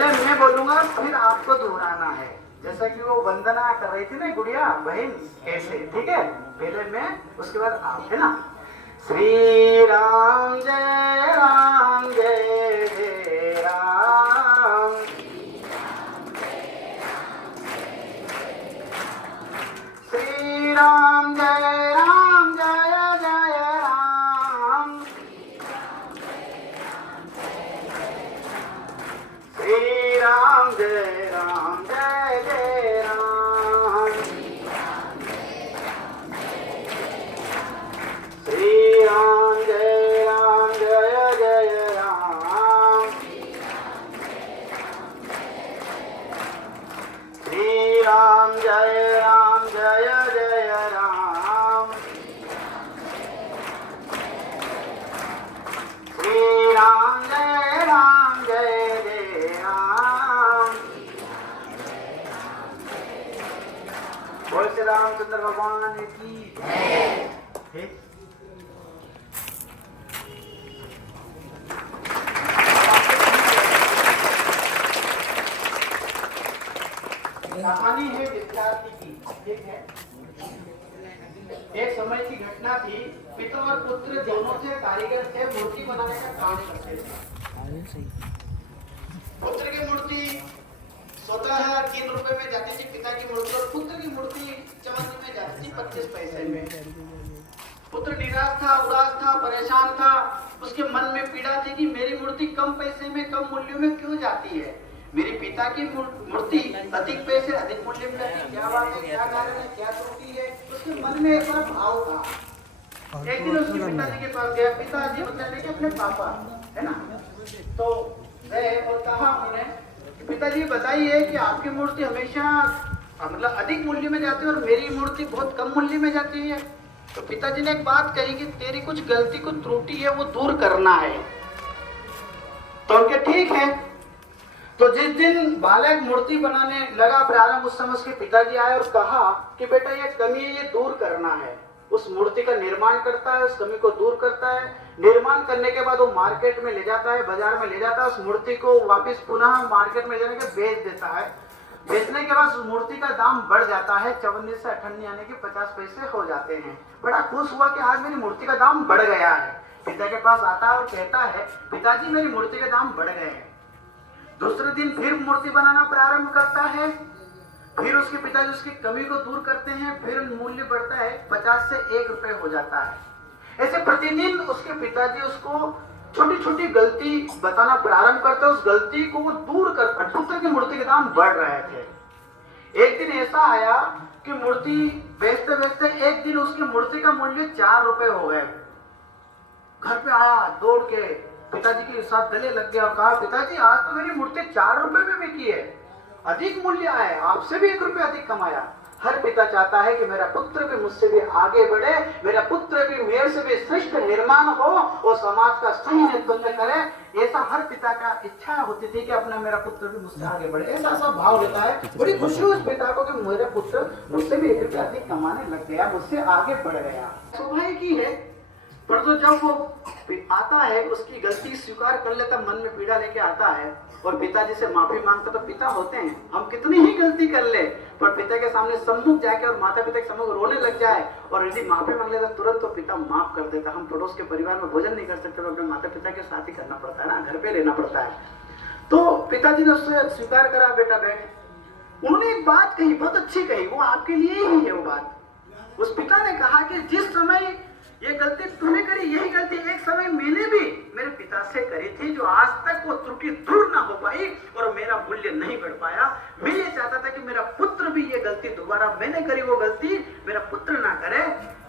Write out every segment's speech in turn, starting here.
पहले मैं बोलूंगा फिर आपको दोहराना है, जैसा कि वो वंदना कर रही थी ना गुड़िया बहन, ऐसे, ठीक है? पहले मैं, उसके बाद आप, है ना? श्री राम जय राम जय जय राम, श्री राम जय राम जय जय राम, श्री राम जय राम जय जय राम, श्री राम जय राम जय जय राम, श्री राम जय राम जय जय राम, श्री राम जय राम जय जय राम। बोल श्री रामचंद्र भगवान की जय। कहानी है विद्यार्थी की, ठीक है? एक समय की घटना थी, पिता और पुत्र दोनों से कारीगर थे, मूर्ति बनाने का काम करते थे। पुत्र की मूर्ति स्वतः 3 रुपए में जाती थी पिता की मूर्ति, और पुत्र की मूर्ति चवन्नी में जाती थी 25 पैसे में। पुत्र निराश था, उदास था, परेशान था, उसके मन में पीड़ा थी कि मेरी मूर्ति कम पैसे में, कम मूल्यों में क्यों जाती है, मेरे पिता की मूर्ति अधिक पैसे अधिक मूल्य में जाती है, क्या बात है, क्या कारण है, क्या त्रुटि है? उसके मन में एक बार भाव था। एक दिन उसके पिताजी के पास गया, पिताजी मतलब लेके अपने पापा, है ना? तो गए और कहा उन्हें, पिताजी बताइए कि आपकी मूर्ति हमेशा मतलब अधिक मूल्य में जाती है और मेरी मूर्ति बहुत कम मूल्य में जाती है। तो पिताजी ने एक बात कही कि तेरी कुछ गलती, कुछ त्रुटि है, वो दूर करना है। तो उनके ठीक है। तो जिस दिन बालक मूर्ति बनाने लगा प्रारंभ, उस समय उसके पिताजी आए और कहा कि बेटा ये कमी है, ये दूर करना है। उस मूर्ति का निर्माण करता है, उस कमी को दूर करता है। निर्माण करने के बाद वो मार्केट में ले जाता है, बाजार में ले जाता है, उस मूर्ति को वापस पुनः मार्केट में जाने के बेच देता है। बेचने के बाद उस मूर्ति का दाम बढ़ जाता है, 54 से 58 यानी कि 50 पैसे हो जाते हैं। बड़ा खुश हुआ कि आज मेरी मूर्ति का दाम बढ़ गया है। पिता के पास आता है और कहता है पिताजी मेरी मूर्ति के दाम बढ़ गए हैं। दूसरे दिन फिर मूर्ति बनाना प्रारंभ करता है, फिर उसके पिताजी उसकी कमी को दूर करते हैं, फिर मूल्य बढ़ता है, 50 से 1 रुपए हो जाता है। ऐसे प्रतिदिन उसके पिताजी उसको छोटी छोटी गलती बताना प्रारंभ करते, उस गलती को वो दूर कर, पुत्र की मूर्ति के दाम बढ़ रहे थे। एक दिन ऐसा आया कि मूर्ति बेचते बेचते एक दिन उसकी मूर्ति का मूल्य 4 रुपए हो गए। घर पे आया दौड़ के, पिताजी के साथ गले लग गया और कहा पिताजी आज तो मेरी मूर्ति 4 रुपए में बिकी है, अधिक मूल्य आए, आपसे भी 1 रुपए अधिक कमाया। हर पिता चाहता है कि मेरा पुत्र भी मुझसे भी आगे बढ़े, मेरा पुत्र भी मेरे से भी श्रेष्ठ निर्माण हो और समाज का सही नेतृत्व करे। ऐसा हर पिता का इच्छा होती थी कि अपना मेरा पुत्र भी मुझसे आगे बढ़े, ऐसा सब भाव रहता है। बड़ी खुशी उस पिता को कि मेरा पुत्र मुझसे भी 1 रुपए अधिक कमाने लग गया, मुझसे आगे बढ़ गया। स्वाभाविक ही है। पर तो जब वो आता है, उसकी गलती स्वीकार कर लेता, मन में पीड़ा लेके आता है और पिताजी से माफी मांगता, तो पिता होते हैं, हम कितनी ही गलती कर ले पर पिता के सामने सम्मुख जाके और माता पिता के सम्मुख रोने लग जाए और यदि माफी मांग लेता तुरंत तो पिता माफ कर देता। हम पड़ोस के परिवार में भोजन नहीं कर सकते, तो अपने माता पिता के साथ ही करना पड़ता है ना, घर पे रहना पड़ता है। तो पिताजी ने उससे स्वीकार करा, बेटा बैठ। उन्होंने एक बात कही, बहुत अच्छी कही, वो आपके लिए ही है वो बात। उस पिता ने कहा कि जिस समय ये गलती तूने करी, यही गलती एक समय मैंने भी मेरे पिता से करी थी, जो आज तक वो त्रुटि दूर ना हो पाई और मेरा मूल्य नहीं बढ़ पाया। मैं ये चाहता था कि मेरा पुत्र भी ये गलती दोबारा मैंने करी वो गलती मेरा पुत्र ना करे,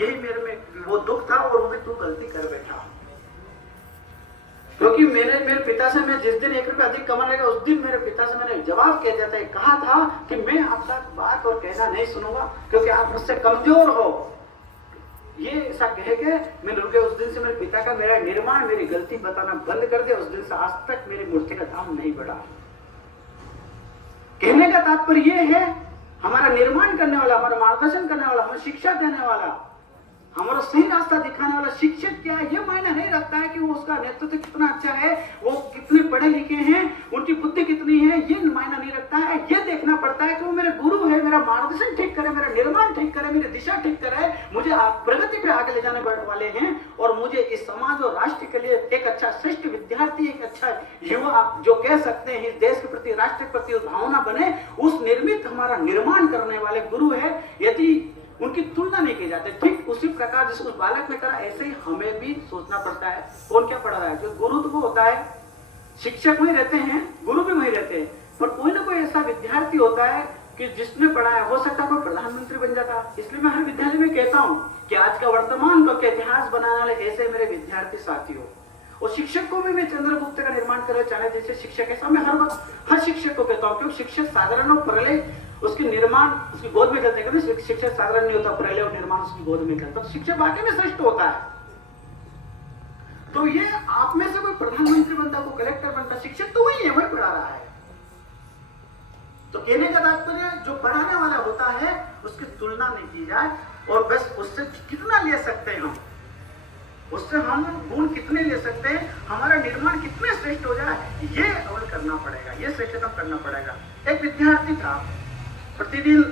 यही मेरे में वो दुख था और वो भी तू गलती कर बैठा। क्योंकि मेरे पिता से मैं जिस दिन 1 रुपया अधिक कमा लेगा उस दिन मेरे पिता से मैंने जवाब कह दिया था, कहा था कि मैं आपका बात और कहना नहीं सुनूंगा क्योंकि आप मुझसे कमजोर हो। ये ऐसा कह के मैंने रुके, उस दिन से मेरे पिता का मेरा निर्माण, मेरी गलती बताना बंद कर दिया। उस दिन से आज तक मेरी मूर्ति का दाम नहीं बढ़ा। कहने का तात्पर्य ये है, हमारा निर्माण करने वाला, हमारा मार्गदर्शन करने वाला, हमें शिक्षा देने वाला, हमारा सही रास्ता दिखाने वाला शिक्षक क्या है, ये मायने नहीं रखता है कि वो उसका नेतृत्व कितना अच्छा है, वो कितने पढ़े लिखे हैं, उनकी बुद्धि कितनी है, मार्गदर्शन ठीक करे, मेरा निर्माण ठीक करे, मेरी दिशा ठीक करे, मुझे प्रगति पे आगे ले जाने वाले हैं और मुझे इस समाज और राष्ट्र के लिए एक अच्छा श्रेष्ठ विद्यार्थी, एक अच्छा युवा जो कह सकते हैं इस देश के प्रति, राष्ट्र के प्रति भावना बने, उस निर्मित हमारा निर्माण करने वाले गुरु है। यदि उनकी तुलना नहीं की जाती, ठीक उसी प्रकार जिस उस बालक ने करा, ऐसे ही हमें भी सोचना पड़ता है कौन क्या पढ़ रहा है। जो गुरु तो वो होता है, शिक्षक वही रहते हैं, गुरु भी वही रहते हैं, पर कोई ना कोई ऐसा विद्यार्थी होता है कि जिसने पढ़ाया, हो सकता है कोई प्रधानमंत्री बन जाता। इसलिए मैं हर विद्यालय में कहता हूँ कि आज का वर्तमान का इतिहास बनाने वाले ऐसे मेरे विद्यार्थी साथी हो। और शिक्षक को भी मैं चंद्रगुप्त का निर्माण करना चाहना, जैसे शिक्षक है, मैं हर वक्त हर शिक्षक को कहता हूँ, क्योंकि शिक्षक साधारण और प्रलय उसके निर्माण उसकी गोद में चलते हैं। शिक्षक साधारण नहीं होता, प्रलय और निर्माण उसकी गोद में चलता, तो शिक्षक वाकई में श्रेष्ठ होता है। तो ये आप में से कोई प्रधानमंत्री बनता, कोई कलेक्टर बनता, शिक्षक तो वही है, वही पढ़ा रहा है। तो कहने का तात्पर्य जो पढ़ाने वाला होता है उसकी तुलना नहीं की जाए, और बस उससे कितना ले सकते हैं हम, उससे हम गुण कितने ले सकते हैं, हमारा निर्माण कितने श्रेष्ठ हो जाए, ये अवल करना पड़ेगा, ये श्रेष्ठतम करना पड़ेगा। एक विद्यार्थी था, प्रतिदिन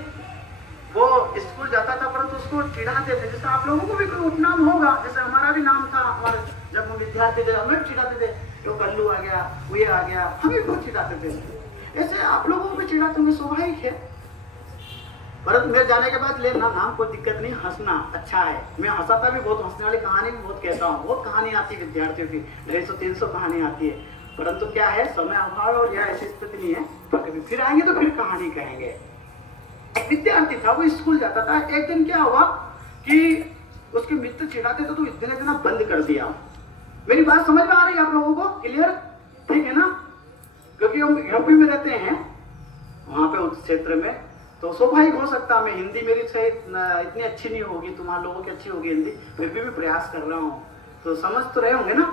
वो स्कूल जाता था, परंतु उसको चिढ़ाते थे। जैसे आप लोगों को भी कोई उपनाम होगा, जैसे हमारा भी नाम था, हमारे जब हम विद्यार्थी थे हमें चिढ़ाते थे, तो कल्लू आ गया, ये आ गया, हमें बहुत चिढ़ाते थे। ऐसे आप लोगों को भी चिढ़ाते होंगे, स्वाभाविक है। परंतु मेरे जाने के बाद लेना नाम कोई दिक्कत नहीं, हंसना अच्छा है। मैं हंसाता भी बहुत, हंसने वाली कहानी भी बहुत कहता हूँ, बहुत कहानी आती है विद्यार्थियों की, 250-300 कहानी आती है। परंतु क्या है, समय अभाव और यह ऐसी स्थिति नहीं है, पर कभी फिर आएंगे तो फिर कहानी कहेंगे। एक विद्यार्थी था, वो स्कूल जाता था। एक दिन क्या हुआ कि उसके मित्र चिढ़ाते थे, तो इतने देना बंद कर दिया। मेरी बात समझ में आ रही है आप लोगों को? क्लियर, ठीक है ना? क्योंकि हम यूपी में रहते हैं, वहां पे उस क्षेत्र में, तो स्वाभाविक हो सकता है मैं हिंदी मेरी से इतनी अच्छी नहीं होगी, तुम्हारे लोगों की अच्छी होगी हिंदी, फिर भी मैं प्रयास कर रहा हूँ, तो समझ तो रहे होंगे ना।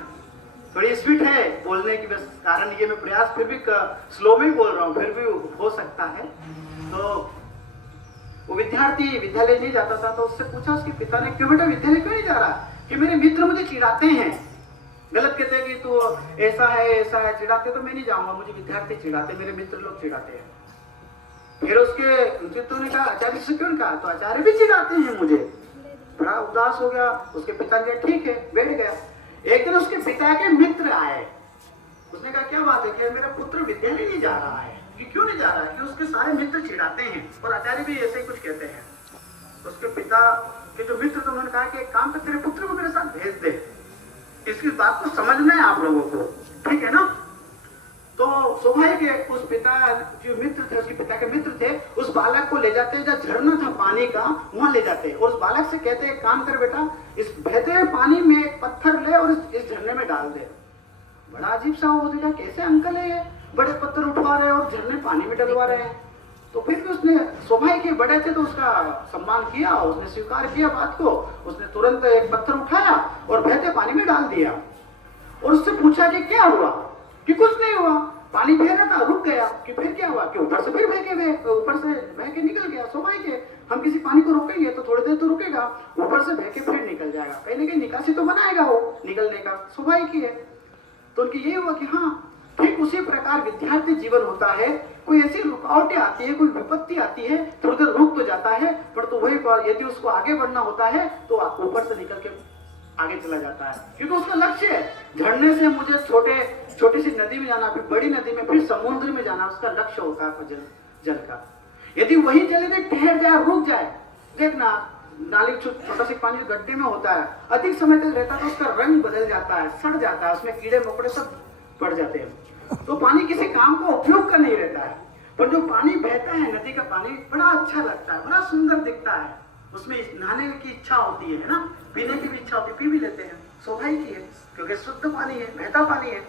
थोड़ी स्पीड है बोलने की, बस कारण ये मैं प्रयास फिर भी स्लो में बोल रहा हूँ, फिर भी हो सकता है। तो वो विद्यार्थी विद्यालय नहीं जाता था, तो उससे पूछा उसके पिता ने, क्यों बेटा विद्यालय क्यों नहीं जा रहा? कि मेरे मित्र मुझे चिढ़ाते हैं, गलत कहते हैं कि तू ऐसा है, चिढ़ाते, तो मैं नहीं जाऊंगा, मुझे विद्यार्थी चिढ़ाते, मेरे मित्र लोग चिढ़ाते हैं। फिर उसके मित्रों ने कहा आचार्य से क्यों कहा? तो आचार्य भी चिढ़ाते हैं मुझे। बड़ा उदास हो गया। उसके पिता ने ठीक है, बैठ गया। एक दिन उसके पिता के मित्र आए, उसने कहा क्या बात है, कि मेरा पुत्र विद्यालय नहीं जा रहा है। कि क्यों नहीं जा रहा है? कि उसके सारे मित्र चिढ़ाते हैं, और आचार्य भी ऐसे ही कुछ कहते हैं। उसके पिता के जो मित्र थे उन्होंने कहा कि एक काम कर, तेरे पुत्र को मेरे साथ भेज दे, इसकी बात को समझना है आप लोगों को, ठीक है ना? तो स्वाभाविक है, उस पिता जो मित्र थे, उसके पिता के मित्र थे, उस बालक को ले जाते, जहाँ झरना था पानी का, वहां ले जाते और उस बालक से कहते हैं काम कर बेटा, इस बहते हुए पानी में एक पत्थर ले और इस झरने में डाल दे। बड़ा अजीब सा हो गया, कैसे अंकल है ये, बड़े पत्थर उठवा रहे हैं और झरने पानी में डलवा रहे हैं। तो फिर भी उसने, स्वाभाविक है बड़े थे तो उसका सम्मान किया, उसने स्वीकार किया बात को। उसने तुरंत एक पत्थर उठाया और बहते पानी में डाल दिया, और उससे पूछा कि क्या हुआ? कि कुछ नहीं हुआ, पानी बह रहा था, रुक गया। कि फिर क्या हुआ? कि ऊपर से फिर ऊपर से बह के निकल गया। स्वाभाविक है, हम किसी पानी को रोकेंगे तो थोड़ी देर तो रुकेगा, ऊपर से बह के फिर निकल जाएगा, कहीं ना कहीं निकासी तो बनाएगा वो निकलने का, स्वाभाविक ही है। तो उनकी यही हुआ कि हाँ, ठीक उसी प्रकार विद्यार्थी जीवन होता है। कोई ऐसी रुकावटें आती है, कोई विपत्ति आती है, थोड़ी देर रुक तो जाता है, पर तो वही यदि उसको आगे बढ़ना होता है तो आप ऊपर से निकल के आगे चला जाता है, क्योंकि उसका लक्ष्य है। झरने से मुझे छोटी सी नदी में जाना, फिर बड़ी नदी में, फिर समुद्र में जाना, उसका लक्ष्य होता है जल का। यदि वही जल यदि ठहर जाए, रुक जाए, देखना नाली छोटा सी पानी गड्ढे में होता है, अधिक समय तक रहता है तो उसका रंग बदल जाता है, सड़ जाता है, उसमें कीड़े मकोड़े सब पड़ जाते हैं। तो पानी किसी काम का उपयोग का नहीं रहता है। पर जो पानी बहता है, नदी का पानी, बड़ा अच्छा लगता है, बड़ा सुंदर दिखता है, उसमें नहाने की इच्छा होती है ना, पीने की भी इच्छा होती है, पी भी लेते हैं, स्वाभाविक ही है, क्योंकि शुद्ध पानी है, बहता पानी है।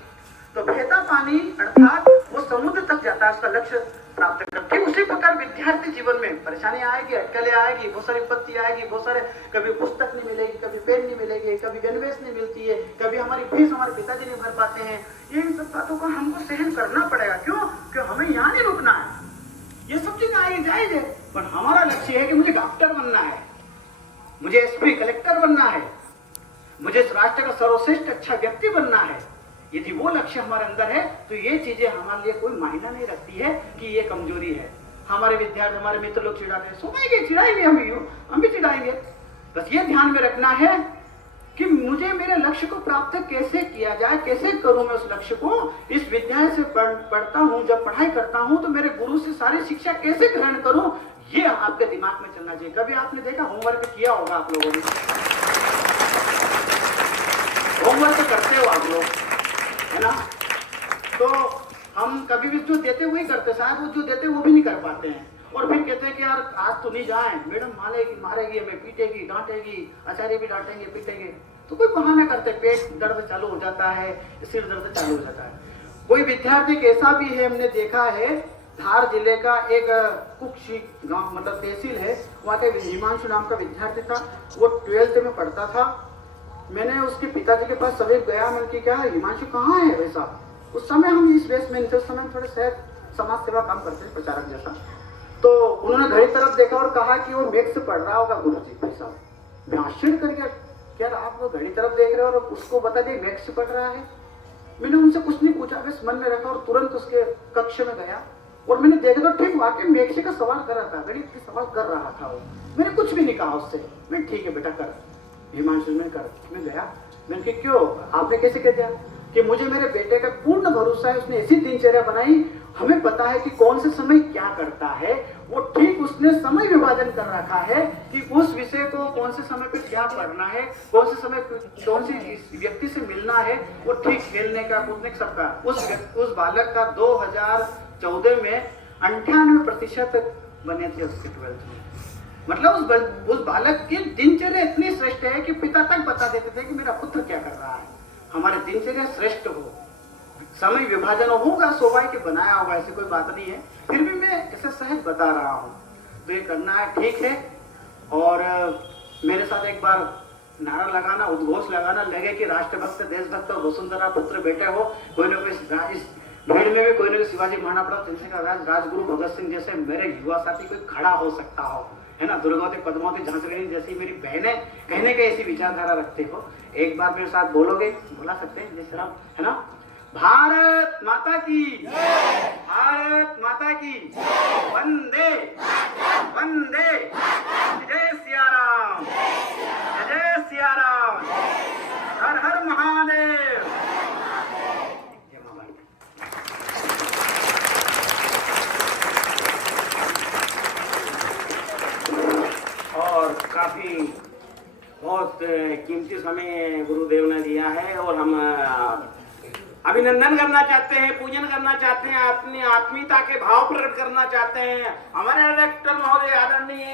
तो बहता पानी अर्थात वो समुद्र तक जाता है, उसका लक्ष्य प्राप्त करके। उसी प्रकार विद्यार्थी जीवन में परेशानी आएगी, अटकलें आएगी, बहुत सारी विपत्ति आएगी, बहुत सारे, कभी पुस्तक नहीं मिलेगी, कभी पेन नहीं मिलेगी, कभी गणवेश नहीं मिलती है, कभी हमारी फीस हमारे पिताजी नहीं भर पाते हैं। ये इन सब बातों को हमको सहन करना पड़ेगा। क्यों? क्यों हमें यहाँ नहीं रुकना है। ये सब चीजें आएगी, जायज है, पर हमारा लक्ष्य है कि मुझे डॉक्टर बनना है, मुझे एसपी कलेक्टर बनना है, मुझे राष्ट्र का सर्वश्रेष्ठ अच्छा व्यक्ति बनना है। यदि वो लक्ष्य हमारे अंदर है तो ये चीजें हमारे लिए कोई मायना नहीं रखती है कि ये कमजोरी है। हमारे विद्यार्थी हमारे मित्र लोग चिढ़ाते हैं, सुनाएंगे चिढ़ाएंगे, हम भी चिढ़ाएंगे। बस ये ध्यान में रखना है कि मुझे मेरे लक्ष्य को प्राप्त कैसे किया जाए, कैसे करूं मैं उस लक्ष्य को। इस विद्यालय से पढ़ता हूं, जब पढ़ाई करता हूं तो मेरे गुरु से सारी शिक्षा कैसे ग्रहण करूं, ये आपके दिमाग में चलना चाहिए। कभी आपने देखा, होमवर्क किया होगा आप लोगों ने, होमवर्क करते हो आप लोग, है ना? तो हम कभी भी जो देते वही करते, शायद वो जो देते वो भी नहीं कर पाते हैं, और फिर कहते हैं कि यार आज तो नहीं जाए, मैडम मारेगी हमें, पीटेगी, डांटेगी, आचार्य भी डांटेंगे, पीटेंगे, तो कोई बहाना करते, पेट दर्द चालू हो जाता है, सिर दर्द चालू हो जाता है। कोई विद्यार्थी कैसा भी है, हमने देखा है, धार जिले का एक कुक्षी गांव मतलब तहसील है, वहाँ के हिमांशु नाम का विद्यार्थी था, वो 12th में पढ़ता था। मैंने उसके पिताजी के पास सवेरे गया, मैंने कहा क्या हिमांशु कहाँ है वैसा? उस समय हम इस बेस में थे, उस समय थोड़े शायद समाज सेवा काम करते हैं, प्रचारक जैसा। तो उन्होंने घड़ी तरफ देखा और कहा कि वो मैथ्स पढ़ रहा होगा गुरुजी भाई साहब। मैं आश्चर्य कर गया, क्या आप वो घड़ी तरफ देख रहे हो और उसको बता दिए मैथ्स पढ़ रहा है? मैंने उनसे कुछ नहीं पूछा, बस मन में रखा और तुरंत उसके कक्ष में गया और मैंने देखा तो ठीक वाकई मैथ्स का सवाल कर रहा था, गणित का सवाल कर रहा था वो। मैंने कुछ भी नहीं कहा उससे, मैं ठीक है बेटा कर, हिमांशु में कर। मैं गया, मैंने कहा क्यों, आपने कैसे कह दिया? कि मुझे मेरे बेटे का पूर्ण भरोसा है, उसने ऐसी दिनचर्या बनाई, हमें पता है कि कौन से समय क्या करता है, वो ठीक उसने समय विभाजन कर रखा है कि उस विषय को कौन से समय पे क्या पढ़ना है, कौन से समय कौन सी व्यक्ति से मिलना है, वो ठीक खेलने का, कूदने का सबका। उस बालक का 2014 में 98% बने थे उसके 12th में। मतलब उस बालक की दिनचर्या इतनी श्रेष्ठ है कि पिता तक बता देते थे कि मेरा पुत्र क्या कर रहा है। हमारे दिनचर्या श्रेष्ठ हो, समय विभाजन होगा, सौभाग्य बनाया होगा, ऐसी कोई बात नहीं है, फिर भी मैं ऐसा सहज बता रहा हूँ, तो ये करना है, ठीक है। और मेरे साथ एक बार नारा लगाना, उद्घोष लगाना लगे कि राष्ट्रभक्त, देशभक्त और वसुंधरा पुत्र बेटे हो, कोई ना कोई इस भीड़ में भी कोई ना कोई शिवाजी महाराज, तुलसी का राजगुरु भगत सिंह जैसे मेरे युवा साथी कोई खड़ा हो सकता हो, है ना? दुर्गावती, पद्मावती, झांसी जैसी मेरी बहनें कहने के ऐसी विचारधारा रखते हो, एक बार मेरे साथ बोलोगे? बुला सकते हैं जिस तरह, है ना? भारत माता की, भारत माता की, वंदे वंदे, जय सिया राम, जय सिया राम, हर हर महादेव। और काफी बहुत कीमती समय गुरुदेव ने दिया है और हम अभिनंदन करना चाहते हैं, पूजन करना चाहते हैं, अपनी आत्मीयता के भाव प्रकट करना चाहते हैं। हमारे डायरेक्टर महोदय आदरणीय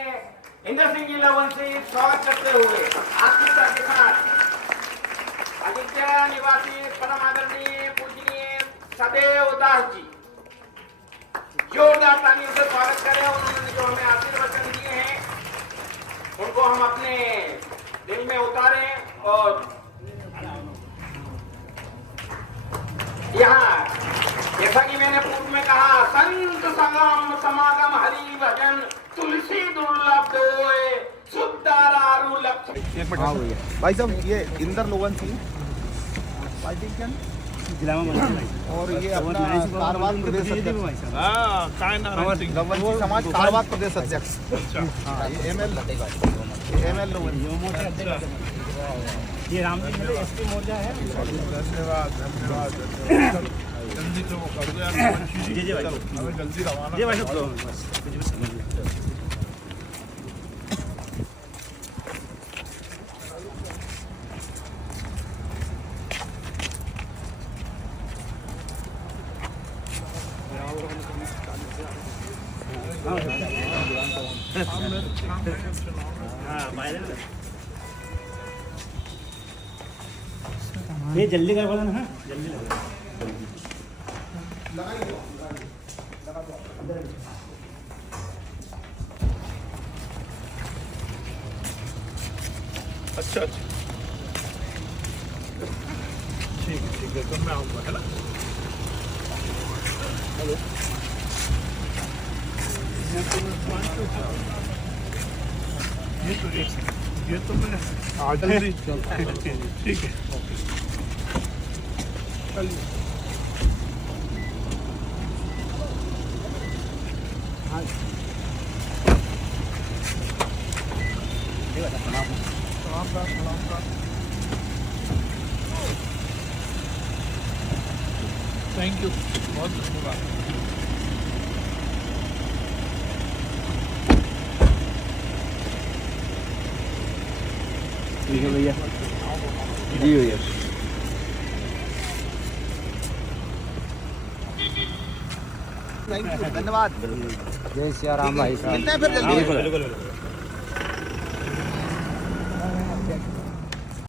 इंद्र सिंह जी लवन से स्वागत करते हुए आत्मीयता के साथ आदित्य निवासी परम आदरणीय पूजनीय सदैव दास जी जोरदार तालियों से स्वागत करें। उन्होंने जो हमें आशीर्वचन दिए हैं उनको हम अपने दिल में उतारें। और यहाँ जैसा कि मैंने पूर्व में कहा, संत संगम समागम हरि भजन तुलसी दुर्लभ दोए सुधारारु लक्ष्य। भाई साहब ये इंदर लोवन सिंह जिला में और ये अपना कारवार प्रदेश अध्यक्ष, समाज कारवार प्रदेश अध्यक्ष। एमएल लोवन, ये राम जी मेरे एसपी मोर्चा है। धन्यवाद धन्यवाद धन्यवाद। जल्दी तो वो कर दो यार, जी भाई हमें जल्दी रवाना। जी भाई ये जल्दी करवा देना, हाँ जल्दी लगा। अच्छा अच्छा ठीक है तो मैं आऊँगा, है ना? हेलो ये तो मैंने जल्दी ठीक है चलिए। थैंक यू, बहुत धन्यवाद। ठीक है भैया जी भैया। थैंक यू, धन्यवाद। जय सिया राम भाई साहब। मिलते हैं फिर जल्दी। बिल्कुल बिल्कुल।